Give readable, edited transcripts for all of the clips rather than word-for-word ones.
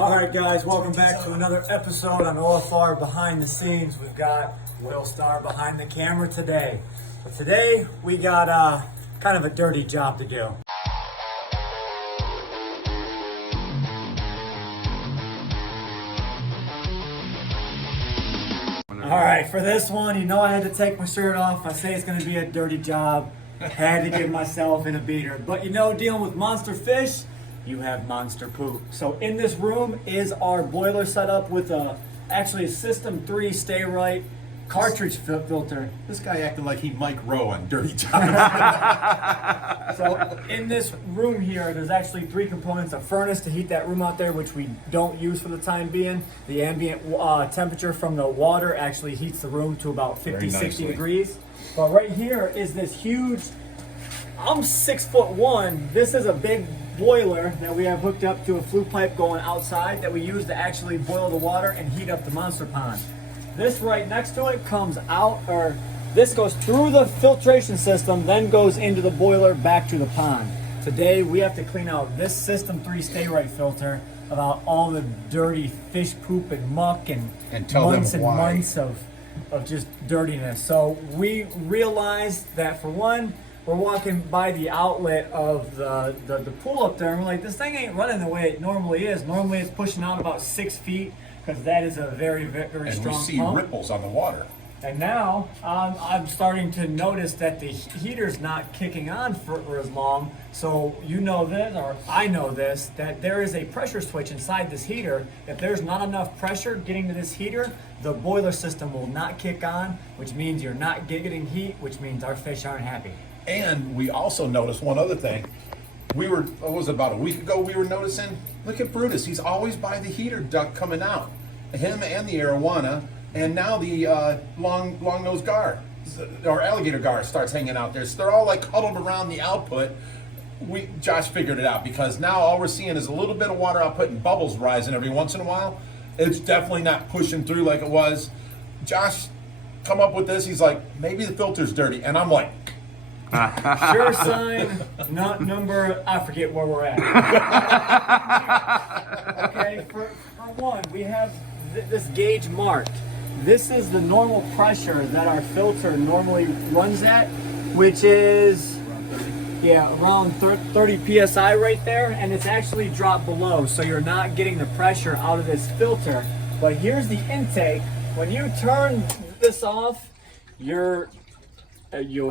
All right, guys, welcome back to another episode on OFR Behind the Scenes. We've got WILLSTAR behind the camera today. But today, we got kind of a dirty job to do. All right, for this one, you know I had to take my shirt off. I say it's going to be a dirty job. Had to get myself in a beater. But you know, dealing with monster fish, you have monster poop. So in this room is our boiler setup with actually a System 3 Stay Right cartridge filter. This guy acting like he Mike Rowe on Dirty Job. So in this room here, there's actually three components: a furnace to heat that room out there, which we don't use for the time being. The ambient temperature from the water actually heats the room to about 50, 60 degrees. But right here is this huge, I'm 6'1". This is a big boiler that we have hooked up to a flue pipe going outside that we use to actually boil the water and heat up the monster pond. This right next to it comes out, or this goes through the filtration system, then goes into the boiler back to the pond. Today we have to clean out this System 3 Stay Right filter about all the dirty fish poop and muck and months and months of just dirtiness. So we realized that, for one, we're walking by the outlet of the pool up there, and we're like, this thing ain't running the way it normally is. Normally it's pushing out about 6 feet, because that is a very, very strong pump. And we see pump. ripples on the water. And now I'm starting to notice that the heater's not kicking on for as long. So you know this, or I know this, that there is a pressure switch inside this heater. If there's not enough pressure getting to this heater, the boiler system will not kick on, which means you're not getting heat, which means our fish aren't happy. And we also noticed one other thing. What was it, about a week ago, we were noticing, look at Brutus, he's always by the heater duct coming out. Him and the arowana, and now the long-nosed gar, or alligator gar, starts hanging out there. So they're all like huddled around the output. Josh figured it out, because now all we're seeing is a little bit of water output and bubbles rising every once in a while. It's definitely not pushing through like it was. Josh come up with this, he's like, maybe the filter's dirty. And I'm like, sure sign, not number, I forget where we're at. Okay, for one, we have this gauge marked. This is the normal pressure that our filter normally runs at, which is around 30 psi right there, and it's actually dropped below, so you're not getting the pressure out of this filter. But here's the intake. When you turn this off, you'll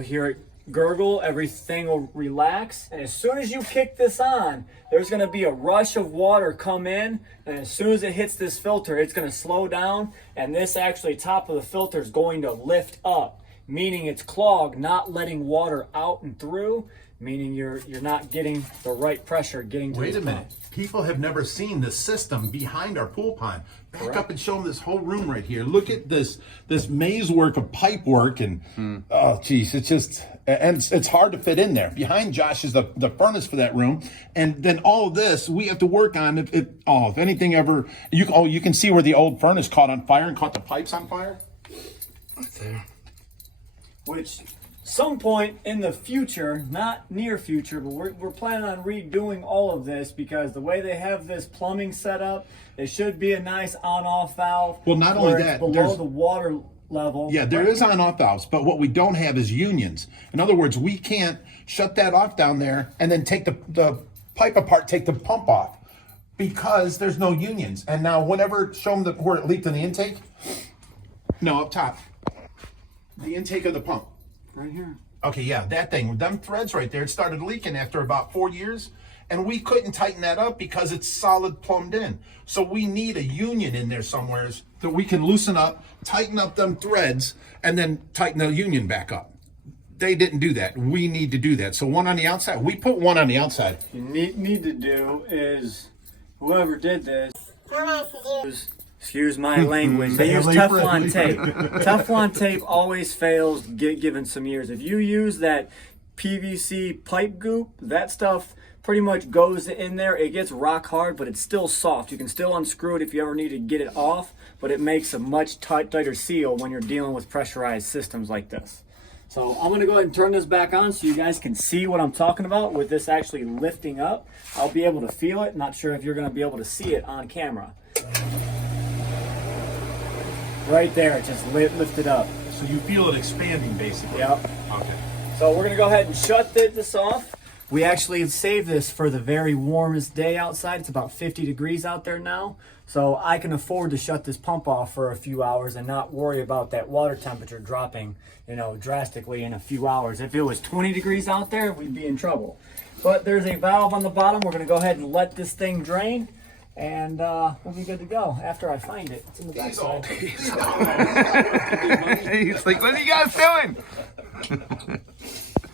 hear it gurgle, everything will relax, and as soon as you kick this on, there's going to be a rush of water come in, and as soon as it hits this filter, it's going to slow down, and this actually top of the filter is going to lift up, meaning it's clogged, not letting water out and through, meaning you're not getting the right pressure getting to wait this a minute. pump. People have never seen the system behind our pool pond. Back up and show them this whole room right here. Look at this maze work of pipe work, and oh geez, it's just, and it's hard to fit in there. Behind Josh is the furnace for that room, and then all of this we have to work on. If anything ever, you can see where the old furnace caught on fire and caught the pipes on fire. Right there. Which, some point in the future, not near future, but we're planning on redoing all of this, because the way they have this plumbing set up, it should be a nice on-off valve. Well, not only that, below the water level. Yeah, there is on-off valves, but what we don't have is unions. In other words, we can't shut that off down there and then take the pipe apart, take the pump off, because there's no unions. And now, show them where it leaked in the intake. No, up top. The intake of the pump. Right here. Okay, yeah, that thing, them threads right there, it started leaking after about 4 years, and we couldn't tighten that up because it's solid plumbed in. So we need a union in there somewhere that we can loosen up, tighten up them threads, and then tighten the union back up. They didn't do that. We need to do that. So one on the outside. We put one on the outside. You need to do is, whoever did this, excuse my language, they use Teflon tape. Teflon tape always fails given some years. If you use that PVC pipe goop, that stuff pretty much goes in there. It gets rock hard, but it's still soft. You can still unscrew it if you ever need to get it off, but it makes a much tighter seal when you're dealing with pressurized systems like this. So I'm gonna go ahead and turn this back on so you guys can see what I'm talking about with this actually lifting up. I'll be able to feel it. Not sure if you're gonna be able to see it on camera. Right there, it just lifted up. So you feel it expanding, basically. Yep. Okay. So we're gonna go ahead and shut this off. We actually saved this for the very warmest day outside. It's about 50 degrees out there now. So I can afford to shut this pump off for a few hours and not worry about that water temperature dropping, you know, drastically in a few hours. If it was 20 degrees out there, we'd be in trouble. But there's a valve on the bottom. We're gonna go ahead and let this thing drain, and we'll be good to go after I find it. It's in the back side. He's like, what are you guys doing?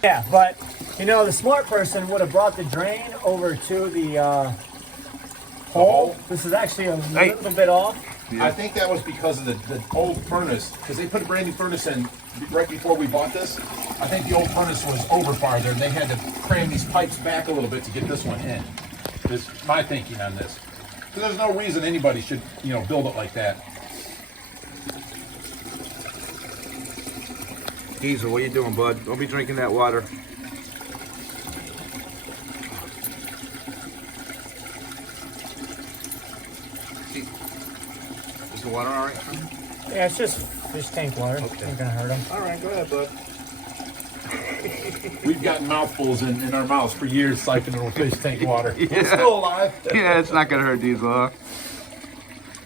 Yeah, but you know, the smart person would have brought the drain over to the hole. This is actually a little bit off. I think that was because of the old furnace, because they put a brand new furnace in right before we bought this. I think the old furnace was over farther, and they had to cram these pipes back a little bit to get this one in. Is my thinking on this. Because there's no reason anybody should, you know, build it like that. Diesel, what are you doing, bud? Don't be drinking that water. Is the water all right? Yeah, it's just fish tank water. Okay. Not gonna hurt them. All right, go ahead, bud. We've gotten mouthfuls in our mouths for years siphoning fish tank water. We're still alive. Yeah, it's not gonna hurt Diesel, huh?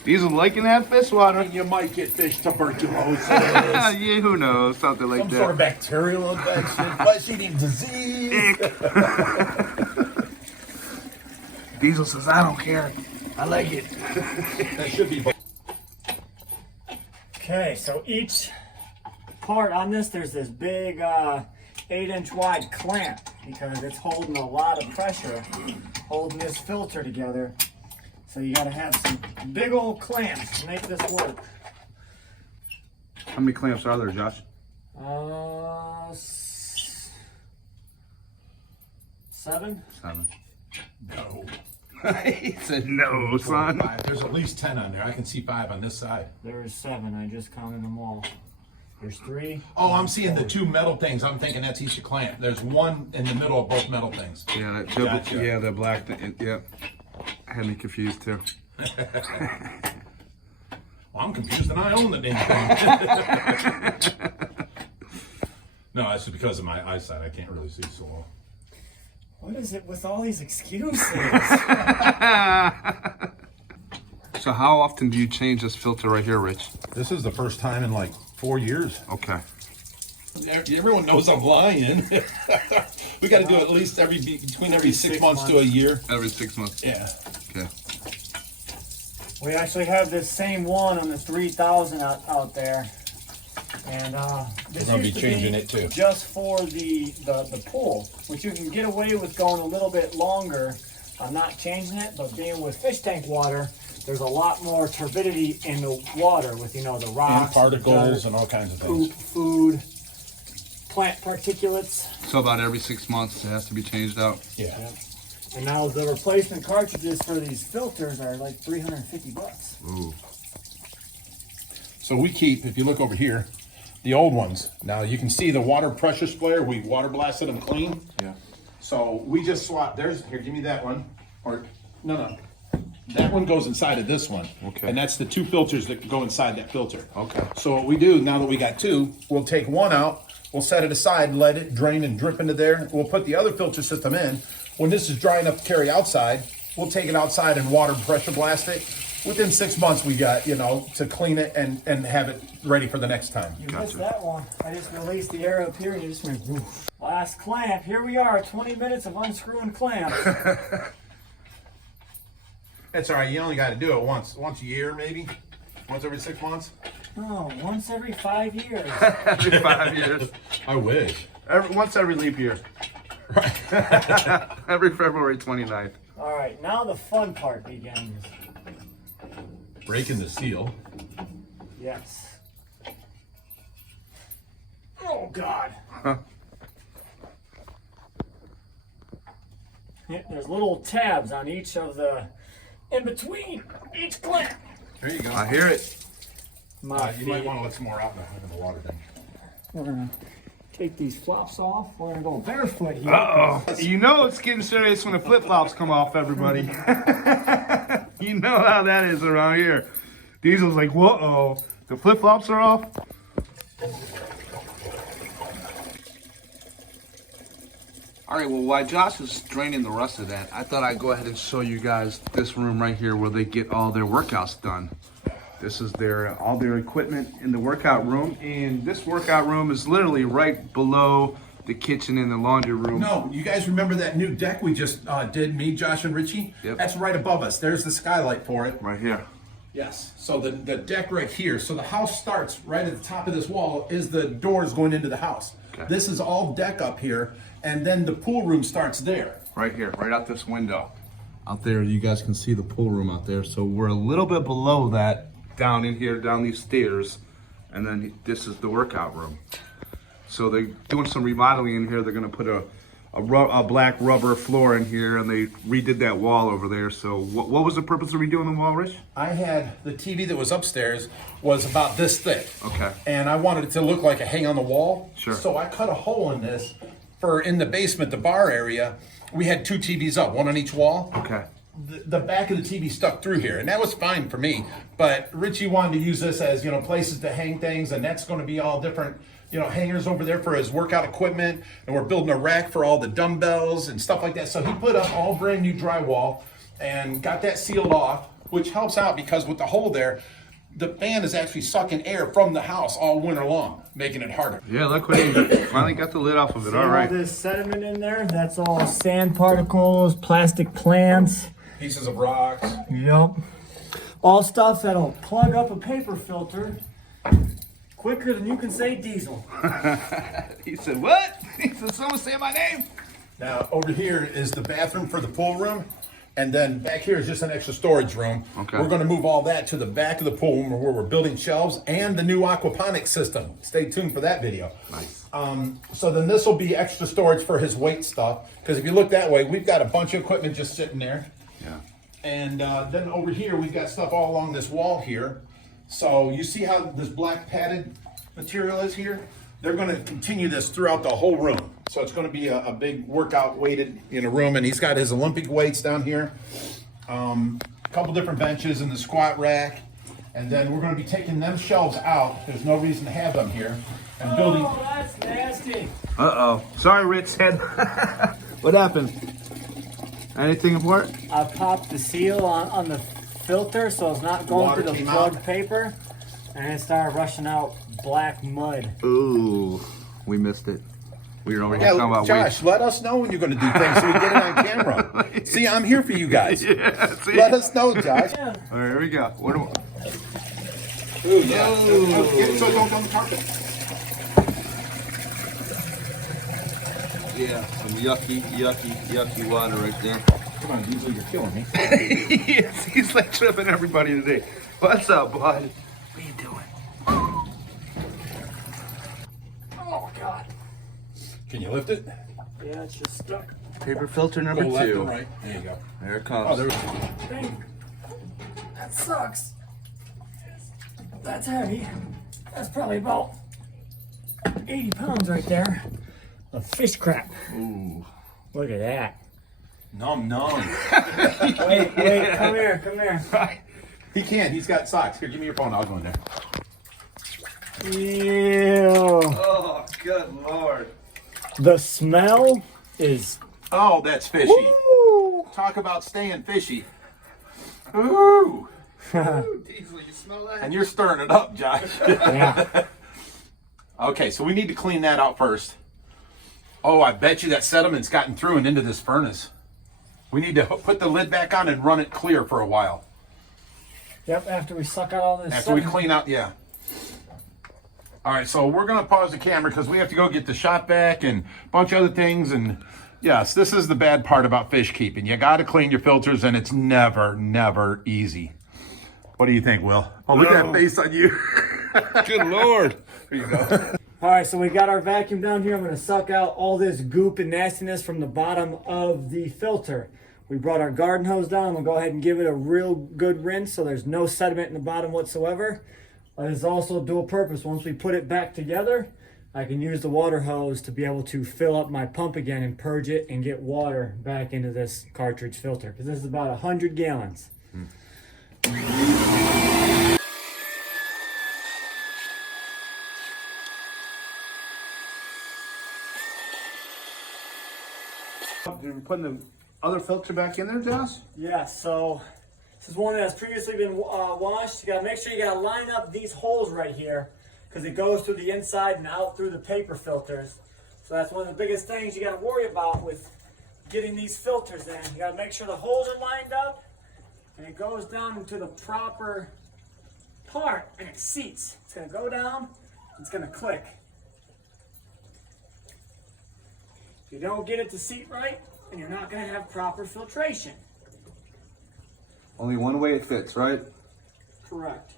Diesel liking that fish water. You might get fish tuberculosis. Yeah, who knows? Something like Some that. sort of bacterial infection, flesh-eating disease. Diesel says, I don't care. I like it. That should be. Okay, so each part on this, there's this big 8-inch wide clamp because it's holding a lot of pressure, holding this filter together. So you gotta have some big old clamps to make this work. How many clamps are there, Josh? 7? 7. No. He said no, son. 5. There's at least 10 on there. I can see 5 on this side. There's 7, I just counted them all. There's 3. Oh, I'm seeing the 2 metal things. I'm thinking that's each a clamp. There's one in the middle of both metal things. Yeah, that Gotcha. yeah, the black thing. Yep. Had me confused too. Well, I'm confused and I own the damn thing. No, that's just because of my eyesight. I can't really see so well. What is it with all these excuses? So how often do you change this filter right here, Rich? This is the first time in like 4 years. Okay. Everyone knows I'm lying. We got to do it at least between every 6 months to a year. Every 6 months. Yeah. Okay. We actually have this same one on the 3000 out there. And this We're gonna used be to changing it too. just for the pool, which you can get away with going a little bit longer. I'm not changing it, but being with fish tank water, there's a lot more turbidity in the water with, you know, the rocks, And particles dirt, and all kinds of poop, things. food, plant particulates. So about every 6 months it has to be changed out. Yeah. And now the replacement cartridges for these filters are like $350. Ooh. So we keep, if you look over here, the old ones. Now you can see the water pressure sprayer. We water blasted them clean. Yeah. So we just swapped. There's, here, give me that one. Or, no. That one goes inside of this one. Okay. And that's the 2 filters that go inside that filter. Okay. So what we do, now that we got 2, we'll take one out, we'll set it aside, let it drain and drip into there. We'll put the other filter system in. When this is dry enough to carry outside, we'll take it outside and water pressure blast it. Within 6 months, we got, you know, to clean it and have it ready for the next time. You Gotcha. missed that one. I just released the air up here and you just went woof. Last clamp. Here we are, 20 minutes of unscrewing clamps. It's all right. You only got to do it once a year, maybe. Once every 6 months. Oh, once every 5 years. Every 5 years. I wish. Once every leap year. Every February 29th. All right, now the fun part begins. Breaking the seal. Yes. Oh, God. Huh. Yeah, there's little tabs on each of the, in between each clamp. There you go. I hear it. My You might feet. want to let some more out in the water then. We're gonna take these flops off. We're gonna go barefoot here. Uh-oh. You know it's getting serious when the flip-flops come off, everybody. You know how that is around here. Diesel's like, whoa, the flip-flops are off. All right, well, while Josh is draining the rest of that, I thought I'd go ahead and show you guys this room right here where they get all their workouts done. This is all their equipment in the workout room, and this workout room is literally right below the kitchen and the laundry room. No, you guys remember that new deck we just did, me, Josh, and Richie? Yep. That's right above us. There's the skylight for it. Right here. Yes. So the deck right here. So the house starts right at the top of this wall is the doors going into the house. Okay. This is all deck up here, and then the pool room starts there. Right here, right out this window. Out there, you guys can see the pool room out there. So we're a little bit below that, down in here, down these stairs, and then this is the workout room. So they're doing some remodeling in here. They're gonna put a black rubber floor in here, and they redid that wall over there. So what was the purpose of redoing the wall, Rich? I had the TV that was upstairs was about this thick. Okay. And I wanted it to look like a hang on the wall. Sure. So I cut a hole in this for in the basement, the bar area. We had 2 TVs up, one on each wall. Okay. The back of the TV stuck through here, and that was fine for me. But Richie wanted to use this as, places to hang things, and that's going to be all different, hangers over there for his workout equipment. And we're building a rack for all the dumbbells and stuff like that. So he put up all brand new drywall and got that sealed off, which helps out because with the hole there, the fan is actually sucking air from the house all winter long, making it harder. Yeah, look what he finally got the lid off of it. All right. All this sediment in there, that's all sand particles, plastic plants. Pieces of rocks. Yep. All stuff that'll plug up a paper filter quicker than you can say diesel. He said, what? He said, someone say my name. Now, over here is the bathroom for the pool room. And then back here is just an extra storage room. Okay. We're going to move all that to the back of the pool room where we're building shelves and the new aquaponics system. Stay tuned for that video. Nice. So then this will be extra storage for his weight stuff. Because if you look that way, we've got a bunch of equipment just sitting there. Yeah. And then over here, we've got stuff all along this wall here. So you see how this black padded material is here? They're going to continue this throughout the whole room. So it's going to be a big workout weighted room. And he's got his Olympic weights down here. A couple different benches in the squat rack. And then we're going to be taking them shelves out. There's no reason to have them here. And building. Oh, that's nasty. Uh-oh. Sorry, Rich said. What happened? Anything important? I popped the seal on the filter so it's not going Water through the came plug out. paper. And it started rushing out black mud. Ooh, we missed it. We were over here talking about Josh, let us know when you're going to do things so we get it on camera. See, I'm here for you guys. Yeah, see? Let us know, Josh. Yeah. All right, here we go. Where do Ooh, yeah. So don't on the carpet. Yeah, some yucky water right there. Come on, Diesel, you're killing me. He's like tripping everybody today. What's up, bud? What are you doing? Oh, God. Can you lift it? Yeah, it's just stuck. Paper filter number Go left 2. and right. There you go. There it Oh, comes. there. Dang. That sucks. That's heavy. That's probably about 80 pounds right there of fish crap. Ooh. Look at that. Num. Wait, come here. He can't. He's got socks. Here, give me your phone. I'll go in there. Ew. Oh, good Lord. The smell is. Oh, that's fishy. Woo! Talk about staying fishy. Ooh. Diesel, you smell that? And you're stirring it up, Josh. Yeah. Okay, so we need to clean that out first. Oh, I bet you that sediment's gotten through and into this furnace. We need to put the lid back on and run it clear for a while. Yep, after we suck out all this After we sediment. clean out, yeah. All right, so we're going to pause the camera because we have to go get the shot vac and a bunch of other things. And yes, this is the bad part about fish keeping. You got to clean your filters, and it's never easy. What do you think, Will? Oh, look at that face on you. Good Lord. There you go. All right, so we got our vacuum down here. I'm going to suck out all this goop and nastiness from the bottom of the filter. We brought our garden hose down. We'll go ahead and give it a real good rinse so there's no sediment in the bottom whatsoever. It's also dual purpose. Once we put it back together, I can use the water hose to be able to fill up my pump again and purge it and get water back into this cartridge filter, because this is about 100 gallons. You're putting the other filter back in there, Josh? Yeah, so this is one that has previously been washed. You gotta make sure you gotta line up these holes right here, because it goes through the inside and out through the paper filters. So that's one of the biggest things you gotta worry about with getting these filters in. You gotta make sure the holes are lined up and it goes down into the proper part and it seats. It's gonna go down, it's gonna click. If you don't get it to seat right, then you're not gonna have proper filtration. Only one way it fits, right? Correct.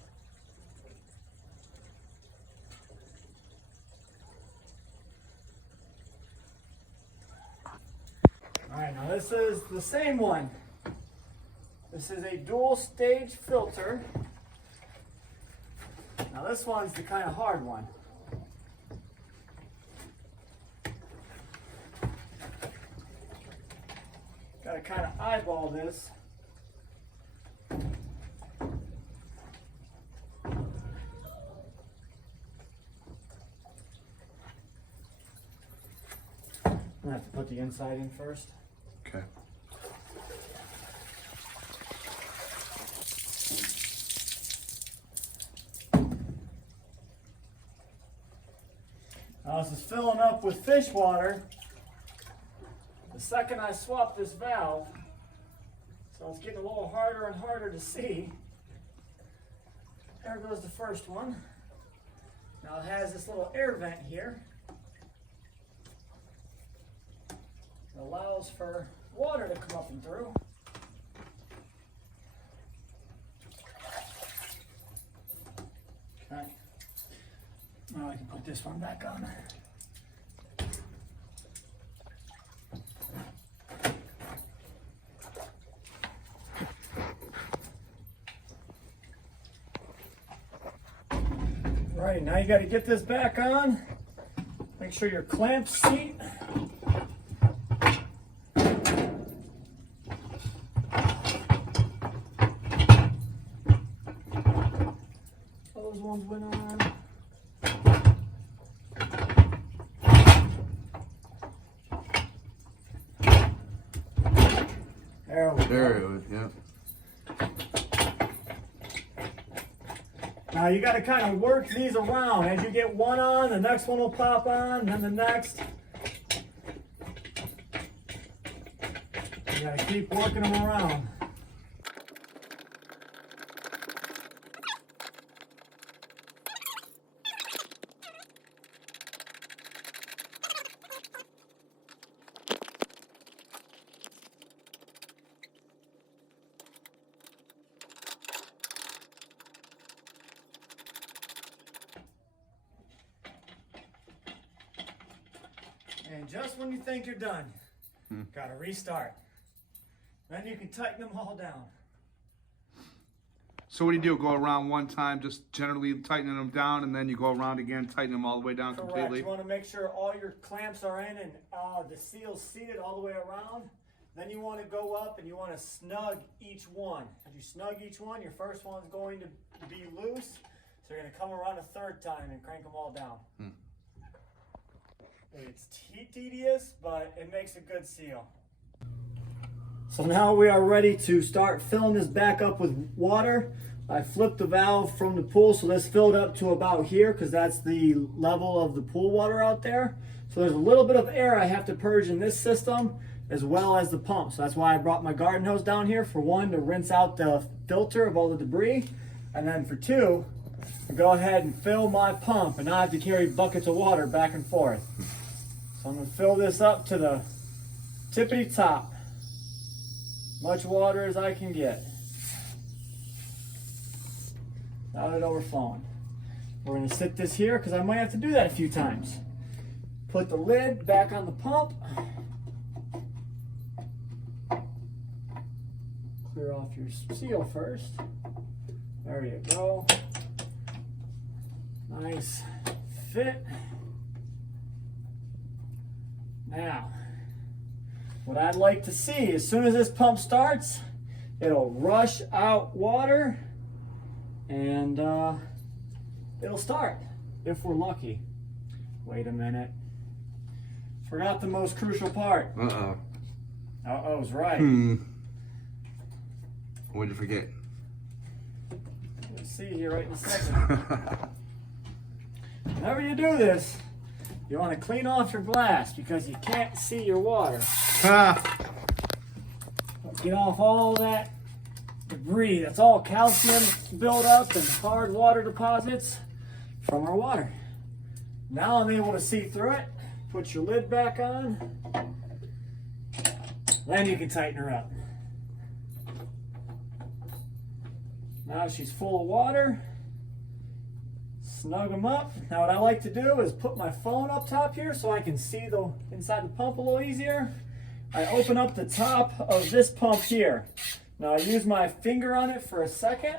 Alright, now this is the same one. This is a dual stage filter. Now this one's the kind of hard one. Gotta kind of eyeball this. I'm gonna have to put the inside in first. Okay. Now this is filling up with fish water. The second I swap this valve, so it's getting a little harder and harder to see. There goes the first one. Now it has this little air vent here. It allows for water to come up and through. Okay. Now I can put this one back on. Right, now you got to get this back on. Make sure your clamps seat. Those ones went on. There we go. There it is, yeah. Now you got to kind of work these around. As you get one on, the next one will pop on, then the next. You got to keep working them around. And just when you think you're done, gotta restart. Then you can tighten them all down. So what do? Go around one time, just generally tightening them down, and then you go around again, tighten them all the way down Correct. completely? You want to make sure all your clamps are in and the seal's seated all the way around. Then you want to go up and you want to snug each one. As you snug each one, your first one's going to be loose. So you're going to come around a third time and crank them all down. It's tedious, but it makes a good seal. So now we are ready to start filling this back up with water. I flipped the valve from the pool, so this filled up to about here because that's the level of the pool water out there. So there's a little bit of air I have to purge in this system as well as the pump. So that's why I brought my garden hose down here, for one, to rinse out the filter of all the debris, and then for two, to go ahead and fill my pump and not have to carry buckets of water back and forth. So I'm going to fill this up to the tippity top. Much water as I can get. Without it overflowing. We're going to sit this here because I might have to do that a few times. Put the lid back on the pump. Clear off your seal first. There you go. Nice fit. Now, what I'd like to see, as soon as this pump starts, it'll rush out water and it'll start, if we're lucky. Wait a minute. Forgot the most crucial part. Uh-oh. Uh-oh's right. What'd you forget? We'll see here right in a second. Whenever you do this, you want to clean off your glass because you can't see your water. Get off all that debris. That's all calcium buildup and hard water deposits from our water. Now I'm able to see through it. Put your lid back on. Then you can tighten her up. Now she's full of water. Snug them up. Now what I like to do is put my phone up top here so I can see the inside the pump a little easier. I open up the top of this pump here. Now I use my finger on it for a second.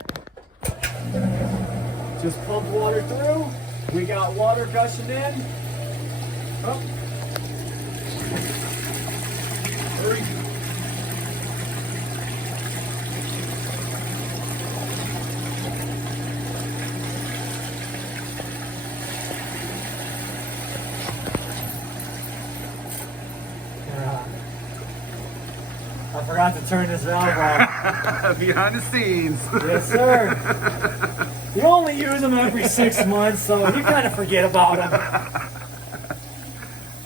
Just pump water through. We got water gushing in. Oh. Hurry. I forgot to turn this valve on. Behind the scenes. Yes, sir. You only use them every 6 months, so you kind of forget about them.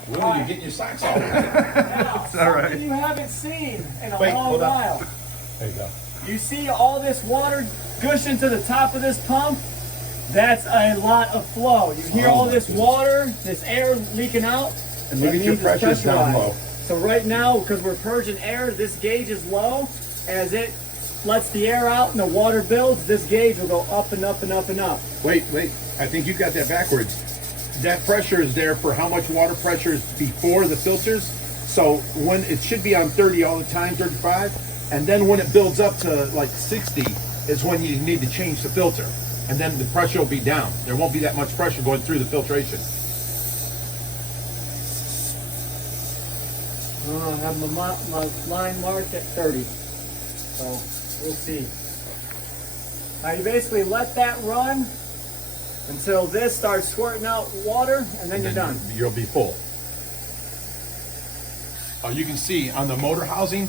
Will, you're getting your socks off. Now, all right. something you haven't seen in a Wait, long hold on. while. There you go. You see all this water gushing to the top of this pump? That's a lot of flow. You hear all this water, this air leaking out? And look That at your means it's pressures down pressurized. low. So right now, because we're purging air, this gauge is low. As it lets the air out and the water builds, this gauge will go up and up and up and up. Wait. I think you've got that backwards. That pressure is there for how much water pressure is before the filters. So when it should be on 30 all the time, 35, and then when it builds up to like 60 is when you need to change the filter. And then the pressure will be down. There won't be that much pressure going through the filtration. I have my line marked at 30. So we'll see. Now you basically let that run until this starts squirting out water, and then you're done. You'll be full. You can see on the motor housing,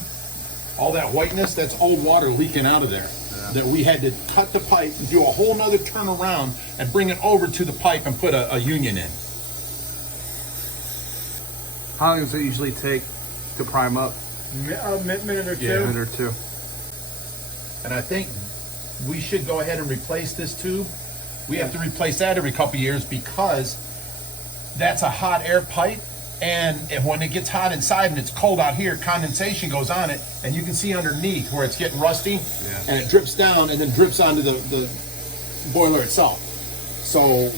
all that whiteness, that's old water leaking out of there. That we had to cut the pipe and do a whole nother turn around and bring it over to the pipe and put a union in. How long does it usually take to prime up? A minute or two. Yeah. A minute or two. And I think we should go ahead and replace this tube. We have to replace that every couple of years because that's a hot air pipe. And when it gets hot inside and it's cold out here, condensation goes on it, and you can see underneath where it's getting rusty, and it drips down and then drips onto the boiler itself. So,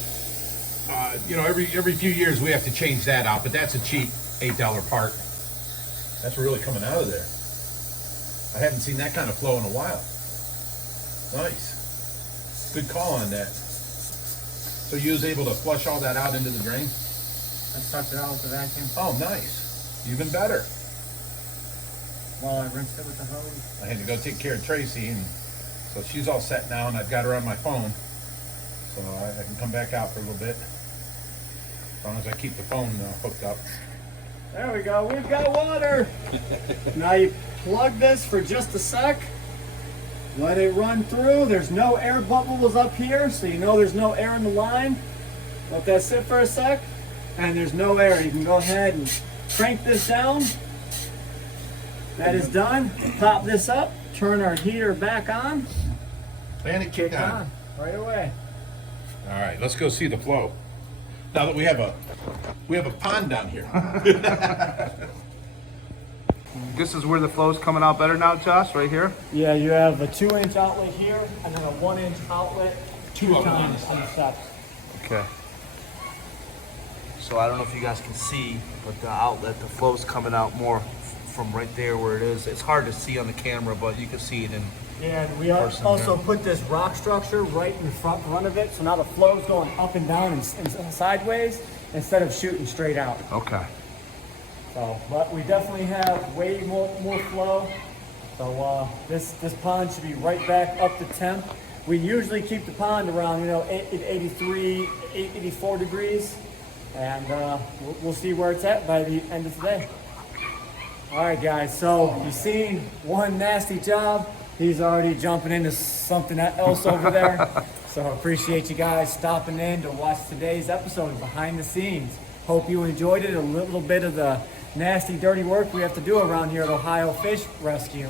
every few years we have to change that out, but that's a cheap $8 part. That's really coming out of there. I haven't seen that kind of flow in a while. Nice. Good call on that. So you was able to flush all that out into the drain? I sucked it out with the vacuum Oh, nice. Even better. while I rinsed it with the hose. I had to go take care of Tracy, and so she's all set now, and I've got her on my phone. So I can come back out for a little bit. As long as I keep the phone hooked up. There we go, we've got water. Now you plug this for just a sec. Let it run through. There's no air bubbles up here, so you know there's no air in the line. Let that sit for a sec, and there's no air. You can go ahead and crank this down. That is done. Pop this up, turn our heater back on. And it kicked on. Right away. All right, let's go see the flow. Now that we have a pond down here. This is where the flow's coming out better now, Josh, right here? Yeah, you have a 2-inch outlet here, and then a 1-inch outlet Two of them on times on the steps. Okay. So I don't know if you guys can see, but the outlet, the flow's coming out more from right there where it is. It's hard to see on the camera, but you can see it in. Yeah, and we Person, also yeah. put this rock structure right in the front run of it, so now the flow's going up and down and sideways instead of shooting straight out. Okay. So So, but we definitely have way more flow. So this pond should be right back up to temp. We usually keep the pond around 83, 84 degrees, and we'll see where it's at by the end of today. All right, guys. So you've seen one nasty job. He's already jumping into something else over there. So appreciate you guys stopping in to watch today's episode of Behind the Scenes. Hope you enjoyed it. A little bit of the nasty, dirty work we have to do around here at Ohio Fish Rescue.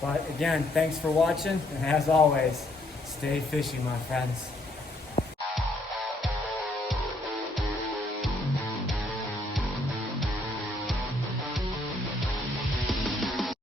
But again, thanks for watching, and as always, stay fishy, my friends.